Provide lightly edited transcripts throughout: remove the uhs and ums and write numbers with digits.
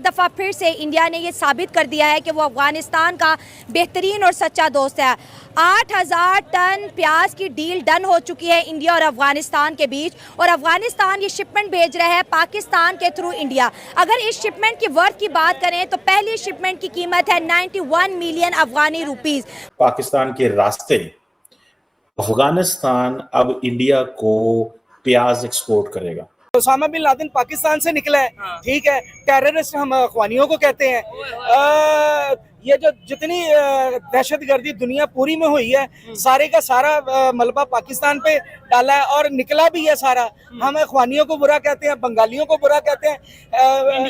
दफ़ा फिर से इंडिया ने ये साबित कर दिया है कि वो अफगानिस्तान का बेहतरीन और सच्चा दोस्त है। 8000 टन प्याज की डील डन हो चुकी है इंडिया और अफगानिस्तान के बीच, और अफगानिस्तान ये शिपमेंट भेज रहा है पाकिस्तान के थ्रू इंडिया। अगर इस शिपमेंट की वर्थ की बात करें तो पहली शिपमेंट की कीमत है 91 मिलियन अफगानी रुपीस। पाकिस्तान के रास्ते अफगानिस्तान अब इंडिया को प्याज एक्सपोर्ट करेगा। उसामा बिन लादेन पाकिस्तान से निकला है, ठीक है, टेररिस्ट हम अखवानियों को कहते हैं। ये जो जितनी दहशतगर्दी दुनिया पूरी में हुई है, सारे का सारा मलबा पाकिस्तान पे डाला है और निकला भी है सारा। हम अखवानियों को बुरा कहते हैं, बंगालियों को बुरा कहते हैं,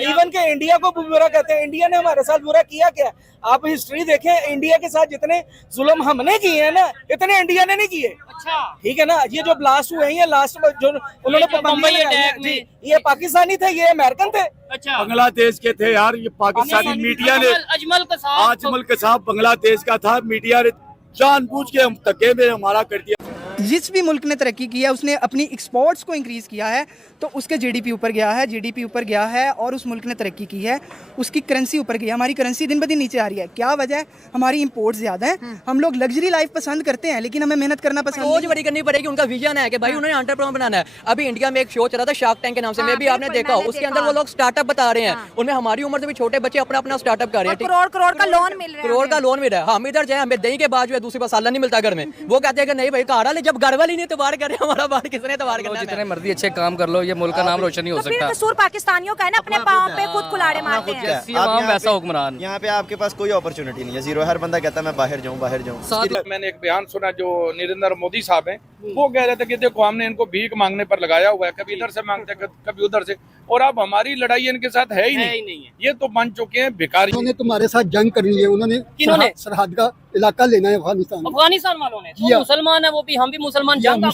इवन के इंडिया को भी बुरा कहते हैं। इंडिया ने हमारे साथ बुरा किया क्या? आप हिस्ट्री देखें, इंडिया के साथ जितने जुल्म हमने किए हैं ना, इतने इंडिया ने नहीं किए। अच्छा, ठीक है ना। ये जो ब्लास्ट हुए हैं, ये लास्ट जो उन्होंने पाबंदी लगाई थी, ये पाकिस्तानी थे, ये अमेरिकन थे। अच्छा, बांग्लादेश के थे यार। ये पाकिस्तानी मीडिया ने अजमल कसाब बांग्लादेश का था। मीडिया ने जानबूझ के हम धक्के में हमारा कर दिया। जिस भी मुल्क ने तरक्की की है उसने अपनी एक्सपोर्ट्स को इंक्रीज़ किया है तो उसके जीडीपी ऊपर गया है, जीडीपी ऊपर गया है, और उस मुल्क ने तरक्की की है, उसकी करेंसी ऊपर गई है। हमारी करेंसी दिन ब दिन नीचे आ रही है। क्या वजह है? हमारी इंपोर्ट ज़्यादा है। हम लोग लग्जरी लाइफ पसंद करते हैं, लेकिन हमें मेहनत करना पसंद सोच बड़ी करनी पड़ेगी। उनका विजन है कि भाई उन्होंने एंटरप्रेन्योर बनाना है। अभी इंडिया में एक शो चला था शार्क टैंक के नाम से, मैं भी आपने देखा, उसके अंदर वो लोग स्टार्टअप बता रहे हैं। उनमें हमारी उम्र से भी छोटे बच्चे अपना अपना स्टार्टअप कर रहे हैं। करोड़ का लोन मिल रहा है, करोड़ का लोन मिल रहा है। हम इधर जाए, हमें दही के बाद जो है दूसरी मसाला नहीं मिलता घर में। वो कहते हैं कि नहीं भाई कार वाले, जब घर वाली नहीं तबार करे हमारा बार किसने तबार करना है? जितने मर्जी अच्छे काम कर लो, ये मुल्क का नाम रोशन नहीं हो तो सकता। फिर कसूर पाकिस्तानियों का है ना, अपने पाँव पे खुद कुल्हाड़े मारते हैं। वैसा हुक्मरान यहाँ पे आपके पास कोई अपॉर्चुनिटी नहीं है, जीरो। हर बंदा कहता है मैं बाहर जाऊँ बाहर जाऊँ। मैंने एक बयान सुना जो नरेंद्र मोदी साहब हैं, वो कह रहे थे कि देखो हमने इनको भीख मांगने पर लगाया हुआ है, कभी इधर से मांगते कभी उधर से, और अब हमारी लड़ाई इनके साथ है ही नहीं। ये तो बन चुके हैं भिखारी। उन्होंने तुम्हारे साथ जंग करनी है, उन्होंने सरहद का इलाका लेना है अफगानिस्तान वालों ने। तो मुसलमान है वो भी, हम भी मुसलमान।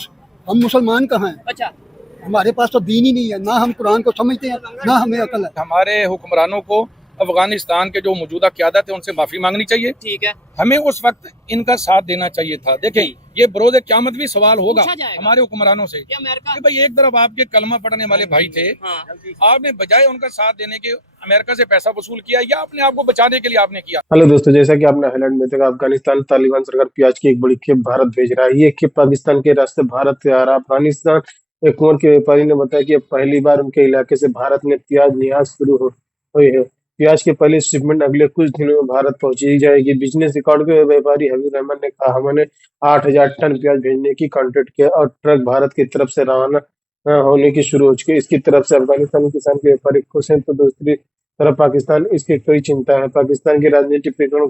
हम मुसलमान कहाँ हैं? अच्छा, हमारे पास तो दीन ही नहीं है, ना हम कुरान को समझते हैं, ना हमें अकल है। हमारे हुक्मरानों को अफगानिस्तान के जो मौजूदा क़यादत है उनसे माफी मांगनी चाहिए। ठीक है, हमें उस वक्त इनका साथ देना चाहिए था। देखें, ये बरोज़ क़यामत भी सवाल होगा हमारे हुक्मरानों से कि भाई एक तरफ आपके कलमा पढ़ने वाले भाई थे, आपने बजाय उनका साथ देने के अमेरिका से पैसा वसूल किया, या अपने आप को बचाने के लिए आपने किया। हेलो दोस्तों, जैसा कि आपने हाईलाइट में देखा, अफगानिस्तान तालिबान सरकार प्याज की एक बड़ी खेप भारत भेज रहा है। ये खेप पाकिस्तान के रास्ते भारत से आ रहा है। अफगानिस्तान एक कुंवर के व्यापारी ने बताया कि अब पहली बार उनके इलाके से भारत में प्याज निर्यात शुरू हुई है। प्याज की पहली शिपमेंट अगले कुछ दिनों में भारत पहुंची जाएगी। बिजनेस रिकॉर्ड के व्यापारी हबीब रहमान ने कहा, हमने 8000 टन प्याज भेजने की कॉन्ट्रैक्ट किया और ट्रक भारत की तरफ से रवाना होने की शुरू हो चुकी। इसकी तरफ से अफगानिस्तान किसान के व्यापारी खुश हैं, तो दूसरी तरफ पाकिस्तान इसकी कई चिंता है। पाकिस्तान की राजनीतिक विकर्ण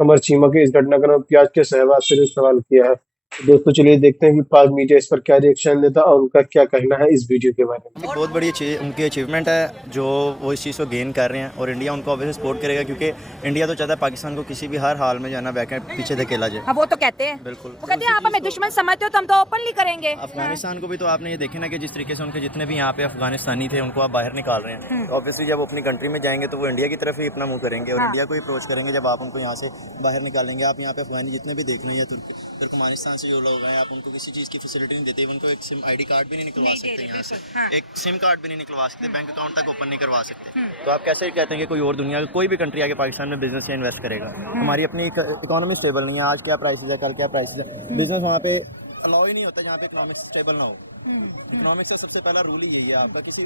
कमर चीमा के इस घटनाक्रम में प्याज के सहवाग से सवाल किया है। दोस्तों चलिए देखते हैं कि पाक मीडिया इस पर क्या रिएक्शन देता और उनका क्या कहना है इस वीडियो के बारे में। बहुत बड़ी उनकी अचीवमेंट है जो वो इस चीज़ को गेन कर रहे हैं, और इंडिया उनको ऑब्वियसली सपोर्ट करेगा, क्योंकि इंडिया तो चाहता है पाकिस्तान को किसी भी हर हाल में जाना बैक पीछे धकेला जाए। हाँ, वो तो कहते हैं, बिल्कुल वो कहते हैं आप हमें दुश्मन समझते हो तो हम तो ओपनली करेंगे। अफगानिस्तान को भी तो आपने ये देखे ना कि जिस तरीके से उनके जितने भी यहाँ पे अफगानिस्तानी थे उनको आप बाहर निकाल रहे हैं। ऑब्वियसली जब वो अपनी कंट्री में जाएंगे तो वो इंडिया की तरफ ही अपना मुँह करेंगे और इंडिया को ही अप्रोच करेंगे जब आप उनको यहाँ से बाहर निकालेंगे। आप यहाँ पे अफगानी जितने भी देख रहे हैं, तुर्कमानिस्तान से जो लोग हैं, आप उनको किसी चीज़ की फैसिलिटी नहीं देते, उनको एक सिम ID कार्ड भी नहीं निकलवा सकते यहाँ से, एक सिम कार्ड भी नहीं निकलवा सकते, बैंक अकाउंट तक ओपन नहीं करवा सकते। तो आप कैसे कहते हैं कि कोई और दुनिया का कोई भी कंट्री आके पाकिस्तान में बिजनेस या इन्वेस्ट करेगा? हमारी अपनी इकोनॉमी स्टेबल नहीं है। आज क्या प्राइसेस है, कल क्या प्राइसेस है। बिजनेस वहाँ पे अलाउ ही नहीं होता जहाँ पे इकोनॉमिक्स स्टेबल ना हो। इकोनॉमिक्स का सबसे पहला रूल ही यही है आपका, किसी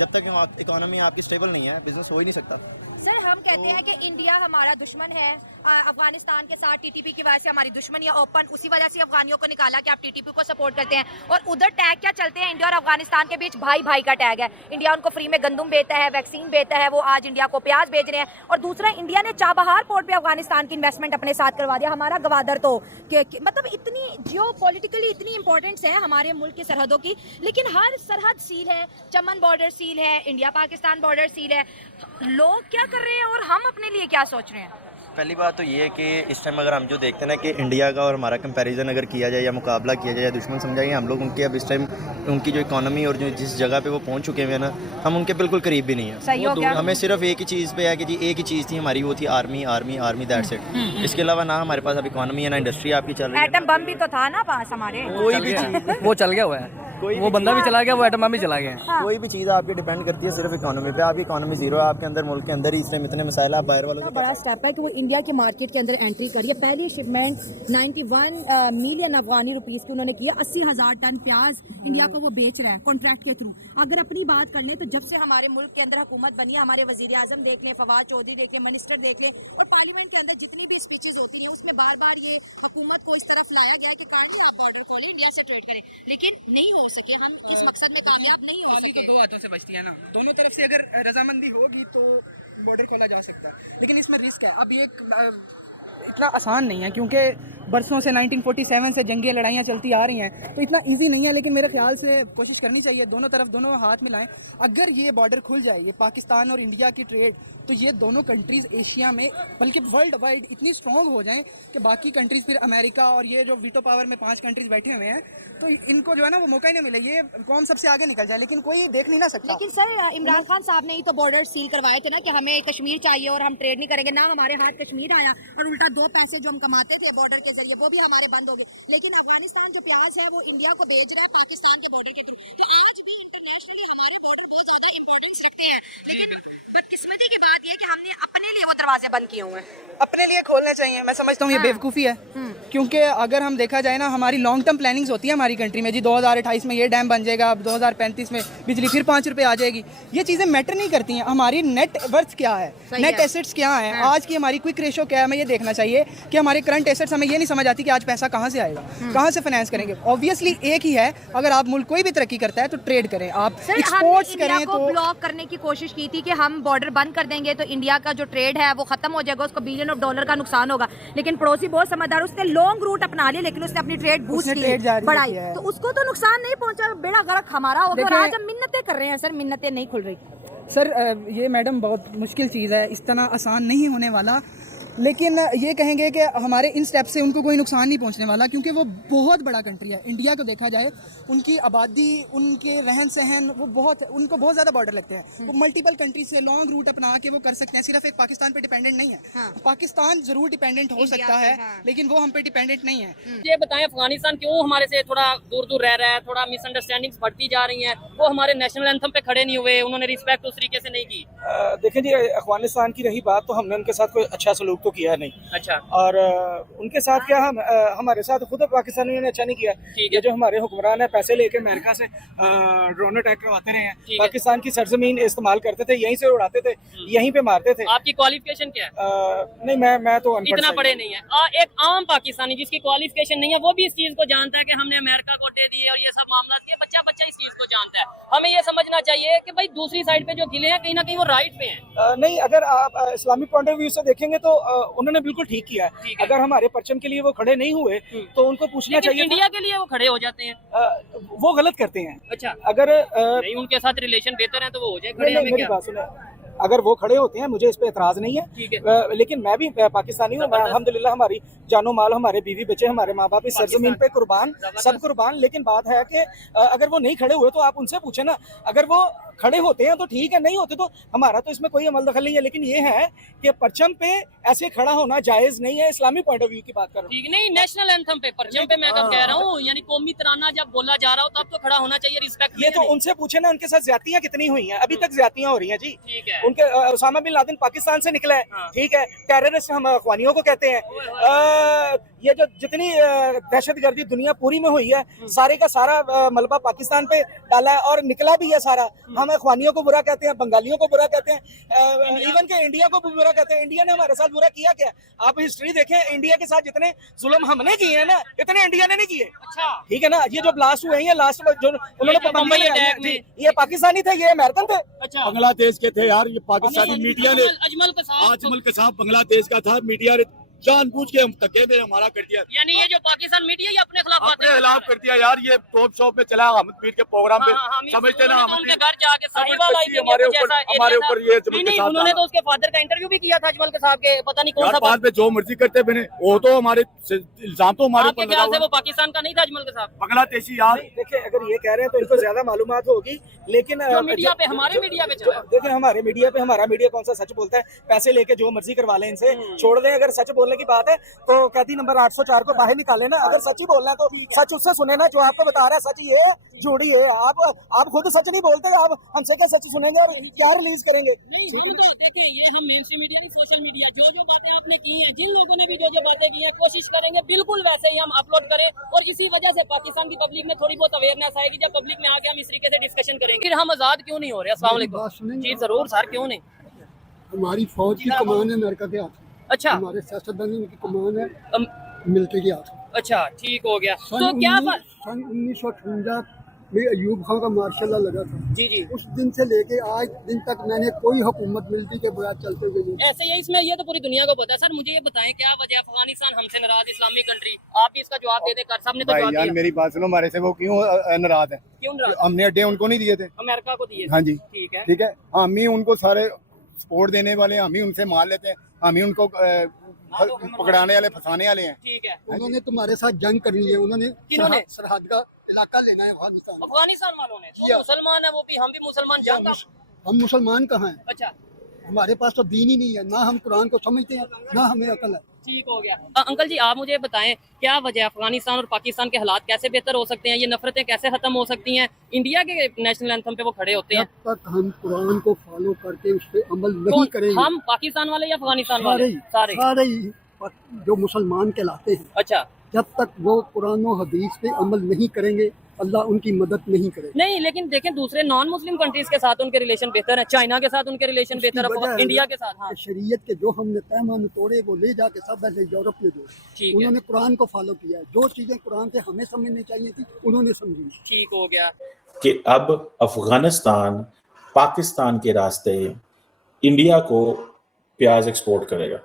जब तक इकोनॉमी आपकी स्टेबल नहीं है बिजनेस हो ही नहीं सकता। सर, हम कहते हैं कि इंडिया हमारा दुश्मन है। अफगानिस्तान के साथ TTP की वजह से हमारी दुश्मनी ओपन, उसी वजह से अफगानियों को निकाला कि आप TTP को सपोर्ट करते हैं। और उधर टैग क्या चलते हैं, इंडिया और अफगानिस्तान के बीच भाई भाई का टैग है। इंडिया उनको फ्री में गंदम देता है, वैक्सीन देता है, वो आज इंडिया को प्याज भेज रहे हैं। और दूसरा, इंडिया ने चाबहार पोर्ट पे अफगानिस्तान की इन्वेस्टमेंट अपने साथ करवा दिया। हमारा गवादर तो मतलब इतनी जियो पॉलिटिकली इतनी इंपॉर्टेंस है हमारे मुल्क की सरहदों की, लेकिन हर सरहद सील है। चमन बॉर्डर सील है, इंडिया पाकिस्तान बॉर्डर सील है। लोग क्या कर रहे हैं और हम अपने लिए क्या सोच रहे हैं? पहली बात तो ये है कि इस टाइम अगर हम जो देखते हैं ना कि इंडिया का और हमारा कंपैरिजन अगर किया जाए या मुकाबला किया जाए या दुश्मन समझाएंगे हम लोग उनके, अब इस टाइम उनकी जो इकोनॉमी और जो जिस जगह पे वो पहुंच चुके हैं ना, हम उनके बिल्कुल करीब भी नहीं है। सही हो गया। हमें सिर्फ एक ही चीज़ पे है कि जी एक ही चीज़ थी हमारी, वो थी army army army, that's it. इसके अलावा ना हमारे पास अब इकोनॉमी है ना इंडस्ट्री आपकी चल रही है। एटम बम भी तो था ना पास हमारे, कोई भी चीज़ वो चल गया हुआ है। वो बंदा भी चला गया, वो एटम भी चला गया। कोई भी चीज़ आपकी डिपेंड करती है सिर्फ इकोनॉमी पे। आपकी इकोनॉमी जीरो है आपके अंदर, मुल्क के अंदर ही इस टाइम इतने मसाइल आप बाहर वालों से बड़ा स्टेप है कि वो इंडिया के मार्केट के अंदर एंट्री करी है। पहली शिपमेंट 91 मिलियन अफगानी रुपीस की उन्होंने किया। 80,000 टन प्याज इंडिया को वो बेच रहा है कॉन्ट्रैक्ट के थ्रू। अगर अपनी बात कर लें तो जब से हमारे मुल्क के अंदर हुकूमत बनी है, हमारे वजीर आजम देख लें, फवाद चौधरी देख लें, मिनिस्टर देख लें, और पार्लियामेंट के अंदर जितनी भी स्पीचेस होती हैं उसमें बार बार ये हुकूमत को इस तरफ लाया गया कि काइंडली आप बॉर्डर खोलें, इंडिया से ट्रेड करें, लेकिन नहीं हो सके। हम इस मकसद में कामयाब नहीं हो अभी तो सके। दो हाथों से बचती है ना, दोनों तरफ से अगर रजामंदी होगी तो बॉर्डर खोला जा सकता है, लेकिन इसमें रिस्क है। अब ये इतना आसान नहीं है क्योंकि बरसों से 1947 से जंगी लड़ाइयाँ चलती आ रही हैं, तो इतना इजी नहीं है। लेकिन मेरे ख्याल से कोशिश करनी चाहिए, दोनों तरफ दोनों हाथ मिलाएं। अगर ये बॉर्डर खुल जाए, ये पाकिस्तान और इंडिया की ट्रेड, तो ये दोनों कंट्रीज़ एशिया में बल्कि वर्ल्ड वाइड इतनी स्ट्रॉन्ग हो जाएं कि बाकी कंट्रीज़, फिर अमेरिका और ये जो वीटो पावर में 5 कंट्रीज़ बैठे हुए हैं, तो इनको जो है ना वो मौका ही नहीं मिले, ये कौम सबसे आगे निकल जाए, लेकिन कोई देख नहीं ना सकता। लेकिन सर इमरान खान साहब ने ही तो बॉर्डर सील करवाए थे ना कि हमें कश्मीर चाहिए और हम ट्रेड नहीं करेंगे। ना हमारे हाथ कश्मीर आया और उल्टा 2 पैसे जो हम कमाते थे बॉर्डर के जरिए वो भी हमारे बंद हो गए। लेकिन अफगानिस्तान जो प्याज है वो इंडिया को बेच रहा है पाकिस्तान के बॉर्डर के थ्रू। तो आज भी इंटरनेशनली हमारे बॉर्डर बहुत ज्यादा इंपॉर्टेंस रखते हैं, लेकिन बदकिस्मती की बात यह कि हमने अपने लिए वो दरवाजे बंद किए हुए हैं। अपने लिए खोलने चाहिए, मैं समझता हूँ ये बेवकूफ़ी है, क्योंकि अगर हम देखा जाए ना, हमारी लॉन्ग टर्म प्लानिंग्स होती है हमारी कंट्री में जी, 2028 में ये डैम बन जाएगा, 2035 में बिजली फिर 5 रुपये आ जाएगी। ये चीज़ें मैटर नहीं करती हैं। हमारी नेट वर्थ क्या है, नेट एसेट्स क्या हैं, आज की हमारी क्विक रेशो क्या है, हमें ये देखना चाहिए कि हमारे करंट एसेट्स, हमें ये नहीं समझ आती कि आज पैसा कहाँ से आएगा, कहाँ से फाइनेंस करेंगे। ऑब्वियसली एक ही है, अगर आप मुल्क कोई भी तरक्की करता है तो ट्रेड करें, आप एक्सपोर्ट्स करें। तो ब्लॉक करने की कोशिश की थी कि हम बॉर्डर बंद कर देंगे तो इंडिया का जो ट्रेड है वो खत्म हो जाएगा, उसको $1 बिलियन का नुकसान होगा। लेकिन पड़ोसी बहुत समझदार, उसने लॉन्ग रूट अपना लिया, लेकिन उसने अपनी ट्रेड बूस्ट की, बढ़ाई, तो उसको तो नुकसान नहीं पहुंचा, बेड़ा गर्क हमारा हो गया। और आज हम मिन्नतें कर रहे हैं सर, मिन्नतें नहीं खुल रही। सर ये मैडम बहुत मुश्किल चीज़ है, इस तरह आसान नहीं होने वाला, लेकिन ये कहेंगे कि हमारे इन स्टेप से उनको कोई नुकसान नहीं पहुंचने वाला, क्योंकि वो बहुत बड़ा कंट्री है। इंडिया को देखा जाए, उनकी आबादी, उनके रहन सहन, वो बहुत, उनको बहुत ज़्यादा बॉर्डर लगते हैं। वो मल्टीपल कंट्रीज से लॉन्ग रूट अपना के वो कर सकते हैं, सिर्फ एक पाकिस्तान पे डिपेंडेंट नहीं है। पाकिस्तान ज़रूर डिपेंडेंट हो सकता है, लेकिन वो हम पे डिपेंडेंट नहीं है। ये बताएं अफगानिस्तान क्यों हमारे से थोड़ा दूर दूर रह रहा है, थोड़ा मिसअंडरस्टैंडिंग्स बढ़ती जा रही हैं। वो हमारे नेशनल एंथम पे खड़े नहीं हुए, उन्होंने रिस्पेक्ट उस तरीके से नहीं की। देखें जी, अफगानिस्तान की रही बात, तो हमने उनके साथ कोई अच्छा सलूक तो किया नहीं। अच्छा, और उनके साथ क्या, हम हमारे साथ खुद पाकिस्तानियों ने अच्छा नहीं किया। ये जो हमारे हुक्मरान है, पैसे लेके अमेरिका से ड्रोन अटैक करवाते रहे हैं, पाकिस्तान की सरजमीन इस्तेमाल करते थे, यहीं से उड़ाते थे, यहीं पे मारते थे। आपकी क्वालिफिकेशन क्या है? नहीं, मैं तो इतना पढ़े नहीं है। एक आम पाकिस्तानी जिसकी क्वालिफिकेशन नहीं है, वो भी इस चीज को जानता है कि हमने अमेरिका को दे दिए और ये सब मामला, ये बच्चा इस चीज को जानता है। हमें ये समझना चाहिए कि भाई दूसरी साइड पे जो गिले हैं, कहीं ना कहीं वो राइट पे हैं। नहीं, अगर आप इस्लामिक पॉइंट ऑफ व्यू से देखेंगे तो उन्होंने बिल्कुल ठीक किया है। अगर हमारे परचम के लिए वो खड़े नहीं हुए तो उनको पूछना चाहिए। इंडिया के लिए वो खड़े हो जाते हैं, वो गलत करते हैं। अच्छा, अगर नहीं उनके साथ रिलेशन बेहतर है तो वो हो जाए खड़े। हमें मेरी क्या? बात सुने, अगर वो खड़े होते हैं, मुझे इस पे एतराज नहीं है, लेकिन मैं भी पाकिस्तानी हूँ। अल्हम्दुलिल्लाह हमारी जानो माल, हमारे बीवी बच्चे, हमारे माँ बाप इस सरजमीन पे कुर्बान, सब कुर्बान। लेकिन बात है कि अगर वो नहीं खड़े हुए तो आप उनसे पूछे ना। अगर वो खड़े होते हैं तो ठीक है, नहीं होते तो हमारा तो इसमें कोई अमल दखल नहीं है। लेकिन ये है कि परचम पे ऐसे खड़ा होना जायज नहीं है। इस्लामी पॉइंट ऑफ व्यू की बात कर रहा हूँ। ठीक नहीं, नेशनल एंथम पे, परचम पे मैं कब कह रहा हूँ, यानी कौमी तराना जब बोला जा रहा हो तब तो खड़ा होना चाहिए, रिस्पेक्ट। ये तो उनसे पूछे ना, उनके साथ ज्यादतियाँ कितनी हुई हैं, अभी तक ज्यादतियाँ हो रही हैं जी। ठीक है, उनके उसामा बिन लादेन पाकिस्तान से निकला है, ठीक है, टेररिस्ट हम अखवानियों को कहते हैं। ये जो जितनी दहशतगर्दी दुनिया पूरी में हुई है, सारे का सारा मलबा पाकिस्तान पे डाला है और निकला भी है सारा। हम अखवानियों को बुरा कहते हैं, बंगालियों को बुरा कहते हैं, इवन के इंडिया को भी बुरा कहते हैं। इंडिया ने हमारे साथ बुरा किया क्या? आप हिस्ट्री देखें, इंडिया के साथ जितने जुल्म हमने किए हैं ना, इतने इंडिया ने नहीं किए। अच्छा, ठीक है ना। ये जो ब्लास्ट हुए हैं, लास्ट जो उन्होंने पाबंदी लगाई, ये पाकिस्तानी थे, ये अमेरिकन थे। अच्छा, बांग्लादेश के थे यार, ये पाकिस्तानी मीडिया ने, अजमल कसाब बांग्लादेश का था, मीडिया ने जानबूझ के हम धक्के में हमारा कर दिया। यानी ये जो पाकिस्तान मीडिया ये अपने खिलाफ अपने खिलाफ कर दिया यार। ये टॉप शॉप में चला अहमद पीर के प्रोग्राम पे, समझते ना, उनके घर जाके हमारे ऊपर ये उन्होंने तो उसके फादर का इंटरव्यू भी किया था अजमल के साहब के, पता नहीं कौन सा बाद में जो मर्जी करते बने, वो तो हमारे इल्जाम तो हमारे आपके ख्याल से वो पाकिस्तान का नहीं था अजमल के साहब? बांग्लादेशी यार। देखिए, अगर ये कह रहे हैं तो इनको ज्यादा मालूमात होगी, लेकिन मीडिया पे, हमारे मीडिया पे चला। देखिए, हमारे मीडिया पे, हमारा मीडिया कौन सा सच बोलता है? पैसे लेके जो मर्जी करवा लें इनसे, छोड़ दें। अगर सच बोलने की बात है तो कैदी नंबर 804 को बाहर निकाले ना। अगर सच ही बोलना है तो सच उससे सुने ना, जो आपको बता रहा है सच ये है, झूठी है। आप खुद सच नहीं बोलते, आप हमसे क्या सच सुनेंगे और क्या रिलीज करेंगे? नहीं, हम तो देखिए, ये हम मेन स्ट्रीम मीडिया नहीं, सोशल मीडिया, जो बातें आपने की हैं, जिन लोगों ने भी जो बातें की हैं, कोशिश करेंगे बिल्कुल वैसे ही हम अपलोड करें। और इसी वजह से पाकिस्तान की पब्लिक में थोड़ी बहुत अवेयरनेस आएगी जब पब्लिक में आके हम इस तरीके से डिस्कशन करेंगे। फिर हम आजाद क्यों नहीं हो रहे? अस्सलाम वालेकुम जी, जरूर सर, क्यों नहीं? हमारी फौज की कमान है अमेरिका के हाथ में, अच्छा, हमारे सियासतदानों की कमान है मिलिट्री के हाथ में। अच्छा, ठीक हो गया। तो सन क्या 1958 में अयूब खान का मार्शल लॉ लगा था। जी जी, उस दिन से लेके आज दिन तक मैंने कोई हुकूमत मिलिट्री के बगैर चलते हुए नहीं। ऐसे ही इसमें ये तो पूरी दुनिया को पता है। सर मुझे ये बताएं, क्या वजह अफगानिस्तान हमसे नाराज, इस्लामिक कंट्री? आप भी इसका जवाब दे दें, कर साहब ने तो जवाब दिया। मेरी बात सुनो, हमारे से वो क्यों नाराज है? क्यों नाराज? हमने अड्डे उनको नहीं दिए थे, अमेरिका को दिए। हाँ जी, ठीक है, ठीक है। हम ही उनको सारे सपोर्ट देने वाले हैं, हम ही उनसे माल लेते हैं, हम ही उनको पकड़ाने वाले, फंसाने वाले हैं। ठीक है। उन्होंने तुम्हारे साथ जंग करनी है, उन्होंने किन्होंने? सरहद का इलाका लेना है अफगानिस्तान। अफगानिस्तान वालों ने? तो मुसलमान है वो भी, हम भी मुसलमान, जंग। हम मुसलमान कहाँ हैं? अच्छा, हमारे पास तो दीन ही नहीं है, ना हम कुरान को समझते हैं ना हमें अकल है। ठीक हो गया। अंकल जी, आप मुझे बताएं, क्या वजह अफगानिस्तान और पाकिस्तान के हालात कैसे बेहतर हो सकते हैं? ये नफरतें कैसे खत्म हो सकती हैं? इंडिया के नेशनल एंथम पे वो खड़े होते हैं। जब तक हम कुरान को फॉलो करके उस पर अमल नहीं करेंगे, हम पाकिस्तान वाले या अफगानिस्तान वाले? सारे ही जो मुसलमान कहलाते हैं, अच्छा, जब तक वो कुरान और हदीस पे अमल नहीं करेंगे, अल्लाह उनकी मदद नहीं करेगा। नहीं, लेकिन देखें दूसरे नॉन मुस्लिम कंट्रीज के साथ उनके रिलेशन बेहतर है, चाइना के साथ उनके रिलेशन बेहतर है, इंडिया के साथ। हाँ, शरीयत के जो हमने पैमान तोड़े वो ले जाके सब ऐसे यूरोप में जोड़े। उन्होंने कुरान को फॉलो किया है, जो चीजें कुरान से हमें समझनी चाहिए थी उन्होंने समझी। ठीक हो गया। कि अब अफगानिस्तान पाकिस्तान के रास्ते इंडिया को प्याज एक्सपोर्ट करेगा,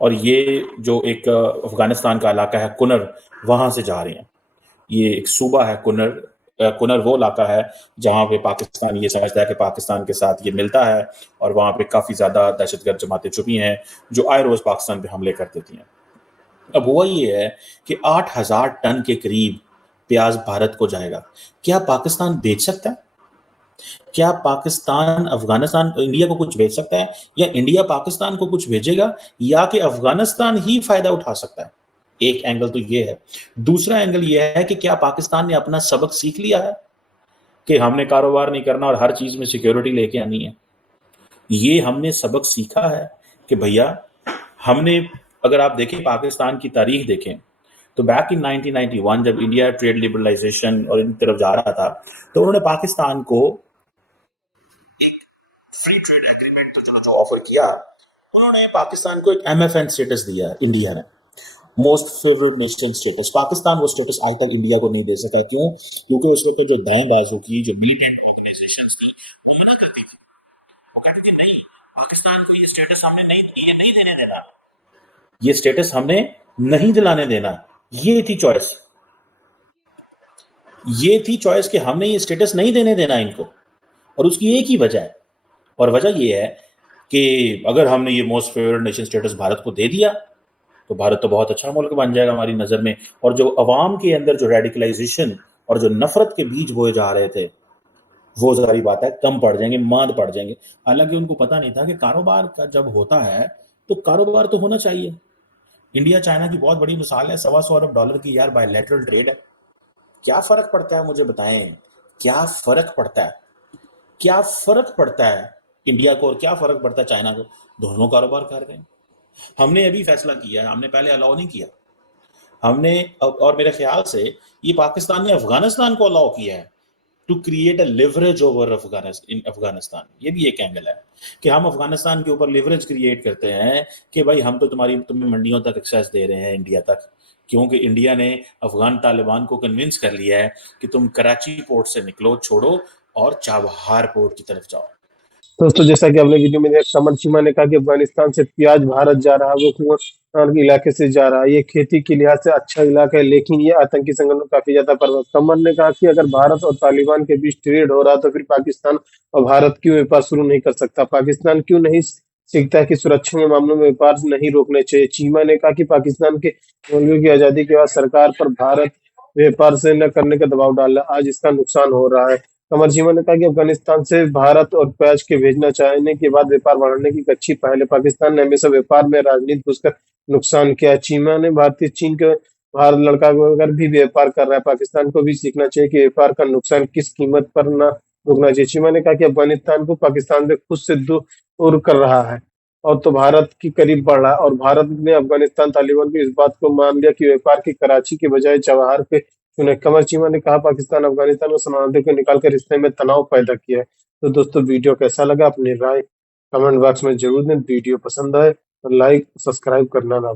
और ये जो एक अफगानिस्तान का इलाका है कुनर, वहां से जा रहे हैं। ये एक सूबा है कुनर। कुनर वो इलाका है जहां पे पाकिस्तान ये समझता है कि पाकिस्तान के साथ ये मिलता है, और वहां पे काफी ज्यादा दहशतगर्द जमातें छुपी हैं जो आए रोज पाकिस्तान पे हमले कर देती हैं। अब हुआ ये है कि 8000 टन के करीब प्याज भारत को जाएगा। क्या पाकिस्तान बेच सकता है? क्या पाकिस्तान अफगानिस्तान इंडिया को कुछ भेज सकता है, या इंडिया पाकिस्तान को कुछ भेजेगा, या कि अफगानिस्तान ही फायदा उठा सकता है? एक एंगल तो ये है। दूसरा एंगल ये है कि क्या पाकिस्तान ने अपना सबक सीख लिया है कि हमने कारोबार नहीं करना और हर चीज में सिक्योरिटी लेके आनी है? ये हमने सबक सीखा है कि भैया हमने, अगर आप देखें पाकिस्तान की तारीख देखें तो बैक इन 1991 जब इंडिया ट्रेड लिबरलाइजेशन और इन तरफ जा रहा था, तो उन्होंने पाकिस्तान को फ्री ट्रेड एग्रीमेंट जो ऑफर किया, उन्होंने पाकिस्तान को एक MFN स्टेटस दिया इंडिया ने, most favourite nation status. Pakistan वो स्टेटस आज तक इंडिया को नहीं दे सका। क्यों? क्योंकि उस वक्त जो दाएं बाजू की जो मिलिटेंट ऑर्गेनाइजेशंस थी वो मना करती थी, वो कहते थे नहीं, पाकिस्तान को ये स्टेटस हमने नहीं देने देना, ये स्टेटस हमने नहीं दिलाने देना। ये थी चॉइस, ये थी चॉइस कि हमने ये स्टेटस नहीं देने देना इनको, और उसकी एक ही वजह है, और वजह ये है कि अगर हमने ये most favourite nation status Bharat को दे दिया तो भारत तो बहुत अच्छा मुल्क बन जाएगा हमारी नज़र में, और जो अवाम के अंदर जो रेडिकलाइजेशन और जो नफरत के बीज बोए जा रहे थे वो जारी बात है कम पड़ जाएंगे, मांद पड़ जाएंगे। हालांकि उनको पता नहीं था कि कारोबार का जब होता है तो कारोबार तो होना चाहिए। इंडिया चाइना की बहुत बड़ी मिसाल है, $125 अरब की यार बायलैटरल ट्रेड है। क्या फर्क पड़ता है, मुझे बताएं, क्या फर्क पड़ता है? क्या फर्क पड़ता है इंडिया को और क्या फर्क पड़ता है चाइना को? दोनों कारोबार कर रहे हैं। हमने अभी फैसला किया है, हमने पहले अलाउ नहीं किया हमने, और मेरे ख्याल से ये पाकिस्तान ने अफगानिस्तान को अलाउ किया है to create a leverage over Afghanistan. ये भी एक एंगल है कि हम अफगानिस्तान के ऊपर लिवरेज क्रिएट करते हैं कि भाई हम तो तुम्हें मंडियों तक एक्सेस दे रहे हैं, इंडिया तक, क्योंकि इंडिया ने अफगान तालिबान को कन्विंस कर लिया है कि तुम कराची पोर्ट से निकलो, छोड़ो और चाबहार पोर्ट की तरफ जाओ। दोस्तों, जैसा कि आपने वीडियो में देखा, कमर चीमा ने कहा कि अफगानिस्तान से प्याज भारत जा रहा है, वो कुंवर इलाके से जा रहा है। ये खेती के लिहाज से अच्छा इलाका है, लेकिन ये आतंकी संगठन को काफी ज्यादा प्रभावित। कमर ने कहा कि अगर भारत और तालिबान के बीच ट्रेड हो रहा तो फिर पाकिस्तान और भारत क्यों व्यापार शुरू नहीं कर सकता? पाकिस्तान क्यों नहीं सीखता है कि सुरक्षा के मामलों में व्यापार नहीं रोकने चाहिए? चीमा ने कहा कि पाकिस्तान के मौलवियों की आजादी के बाद सरकार पर भारत व्यापार से न करने का दबाव डाल रहा है, आज इसका नुकसान हो रहा है। कमर चीमा ने कहा कि अफगानिस्तान से भारत और प्याज के भेजना चाहने के बाद व्यापार बढ़ाने की एक अच्छी पहल है। पाकिस्तान ने हमेशा व्यापार में राजनीति घुसकर नुकसान किया। चीमा ने भारतीय चीन के भारत लड़का अगर भी व्यापार कर रहा है, पाकिस्तान को भी सीखना चाहिए कि व्यापार का नुकसान किस कीमत पर न रुकना चाहिए। चीमा ने कहा कि अफगानिस्तान को पाकिस्तान से खुद से दूर कर रहा है और तो भारत की करीब बढ़ रहा है, और भारत ने अफगानिस्तान तालिबान की इस बात को मान लिया कि व्यापार की कराची के बजाय चबहार के चुने। कमर चीमा ने कहा पाकिस्तान अफगानिस्तान और शरणार्थियों को निकालकर रिश्ते में तनाव पैदा किया है। तो दोस्तों वीडियो कैसा लगा अपनी राय कमेंट बॉक्स में जरूर दें। वीडियो पसंद आए तो लाइक सब्सक्राइब करना ना